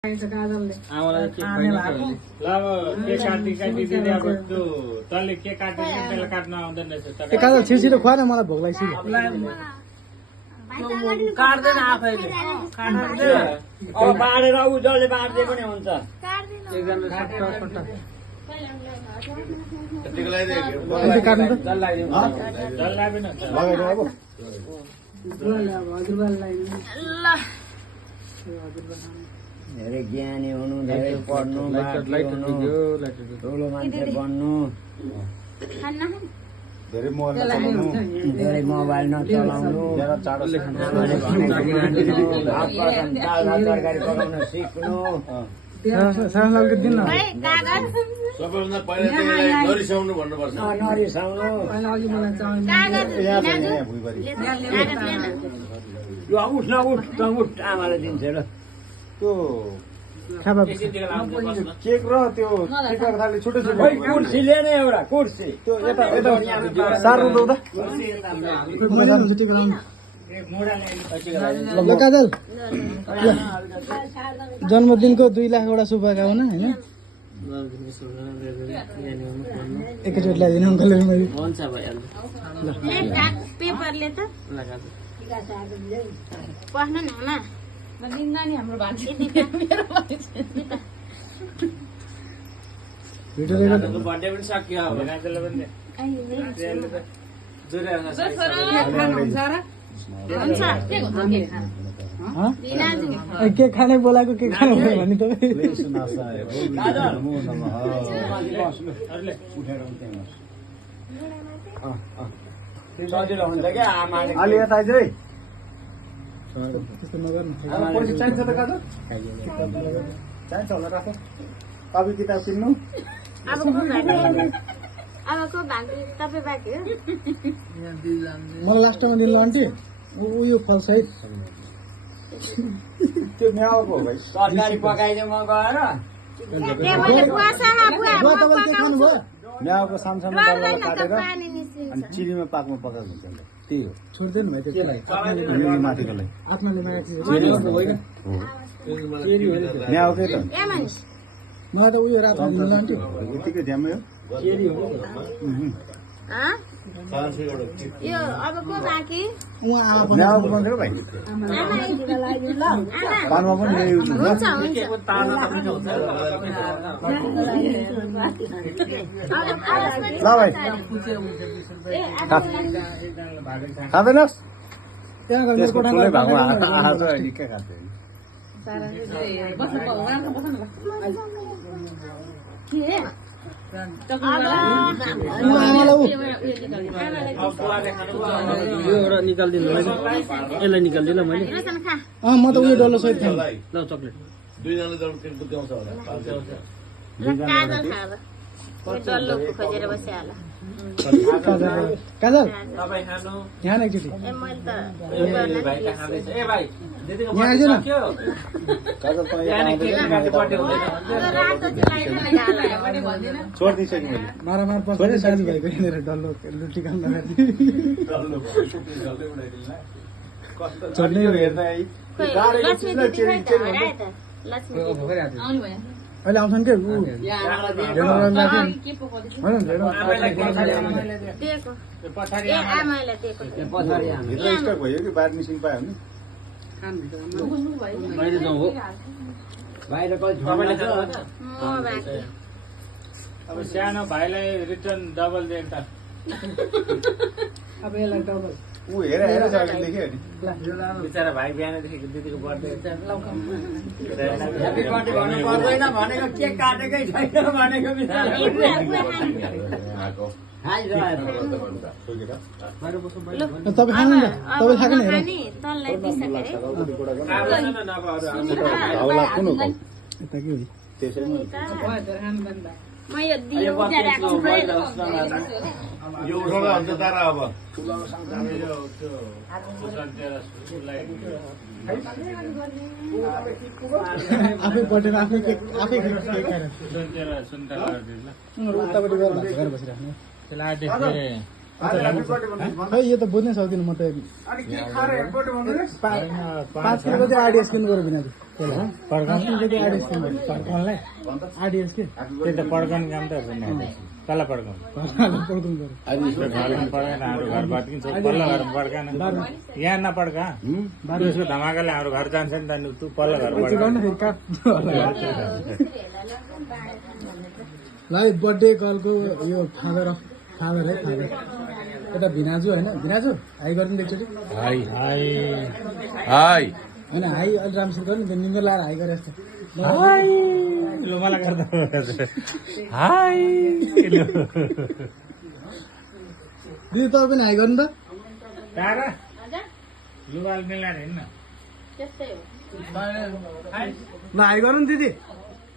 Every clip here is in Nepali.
आमालाई के छैन ल अब के काटी दिँदै अब त्यो तले के काट्ने त्यसले काट्न आउँदैन रहेछ ए काजल छिटो खुवा न मलाई भोक लाग्छ काट्दैन आफैले अब बाँडेर उ जसले बाँड्दै पनि हुन्छ एकजना सट्टा काट्नु त जल्लाई पनि हुन्छ धेरै ज्ञानी हुनु धेरै पढ्नु ठुलो मान्छे बन्नु धेरै मोबाइल नचलाउनु तरकारी पकाउन सिक्नु सबैभन्दा पहिला नरिसाउनु भन्नुपर्छ नरिसाउनु उठ आमाले दिन्छ ल त्यो केक र त्यो टिकाको थाली छुट्टै छुट्टै कुर्सी लिएन एउटा कुर्सी त्यो यता यता सार्नु दौदा ल काजल जन्मदिनको 2 लाख वटा शुभकामना होइन एकैचोटि ल्याइदिनु अङ्कलले मैले हुन्छ भइहाल्छ पेपरले त पढ्नु न आमा दिन्दा नि हाम्रो भान्जी भिडियो रेकर्ड बर्थडे पनि सकियो अब नाचले पनि केक खाने बोलाएको केक खाने भयो भने त सजिलो हुन्छ क्या आमाले अलि यता आइज है त्यस्तो नगर्नु पैसा चाहिन्छ त काजल चाहिन्छ होला राख कपी किताब किन्नु अबको भाग तपाईँ बाँकी हो मलाई लास्टमा दिनु आन्टी उयो फल सहित त्यो न्याउको हो भाइ तरकारी पकाइदिउँ म गएर बुवा तपाईँले के खानुभयो न्याउको सानसानो डल्ला काटेर अनि चिनीमा पाकमा पकाएको हुन्छ त्यही हो छोड्दैन भाइ त्यो माथिकोलाई आफ्नोले न्याउकै त मलाई त उयो रातो दिनु आन्टी यतिकै ध्यानमै हो यो अब को बाँकी उहाँ आमा बनाएको बन्थ्यो भाइ पानमा पनि ल्याइ हुन्छ ल भाइ खाँदैनस् त्यहाँ गएर ठुलै भएको आज निकै खान्छ निकालिदिनु यसलाई निकालिदिनु मैले म त उयो डल्लो सहित खाएँ ल चक्लेट दुईजनाले त बुझ्याउँछ होला काजल खाब डल्लो खोजेर बसिहाल काजल तपाईँ खानु यहाँ एकचोटि ए मैले त भाइले खाँदैछ ए भाइ दिदीको यहाँ आइज न काजल छोडिदिइसकेँ मैले मारामार पर्छ साथी भाइको यहाँनिर डल्लो लुटी काम नगर्ने छोड्नै हेर्दा अहिले आउँछन् के स्टक भयो कि बाहिर निस्किनु पायो भने बाहिर जाउँ हो बाहिर तपाईँले खानु अब सानो भाइलाई रिटर्न डबल दिए त अब यसलाई डबल ऊ हेर देख्यो बिचरा भाइ बिहानदेखि दिदीको बर्थडे ह्याप्पी बर्थडे भन्नु पर्दैन भनेको केक काटेकै छैन भनेको तपाईँ खानु न तपाईँ खाएको नि यता के हो म यो दियो यो उठाउँदा हुन्छ तर अब आफै बटेर आफै खाएर उतापट्टि घर बसिराख्नु खै यो त बुझ्नै सक्दिनँ म त 5 किलो चाहिँ आइडिया स्किन गऱ्यो बिना आडिएस के त्यही त पड्काउने काम त कसलाई पड्काउनु घरमा पड्काएन हाम्रो घर भत्किन्छ पल्लो घर पड्काएन यहाँ नपड्का त्यसको धमाकाले हाम्रो घर जान्छ नि त तँ पल्लो घर पड्का ल बर्थडे गर्लको यो फादर है फादर यता भिनाजु होइन भिनाजु हाई गर्नु एकचोटि हाई हाई होइन हाई अलि राम्रोसित गर्नु नि निङ्गो लाएर हाई गरे जस्तो लु मलाई गर्दा हाई दिदी तपाईँ पनि हाई गर्नु त तारा लुगाल मिलाएर हिँड्न त्यस्तै हो ल हाई गर्नु नि दिदी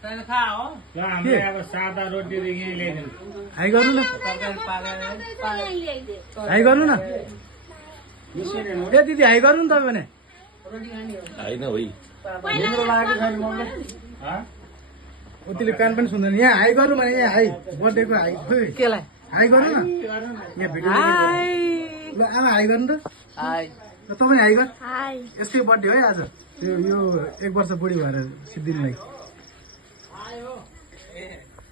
ल हामीले अब सादा रोटीदेखि ल्याइदिनु हाई गर्नु न यहीँ ल्याइदियो हाई गर्नु न ए दिदी हाई गर्नु नि तपाईँ भने होइन होइ उतिले कान पनि सुन्दैन यहाँ हाई गर्नु भने यहाँ हाई बर्थडेको हाई केलाई हाई गर्नु न यहाँ भिडियो ल आमा हाई गर्नु त ल तपाईँ हाई गर हाई यसकै बर्थडे है आज यो 1 वर्ष बुढी भएर सिद्धिनुलाई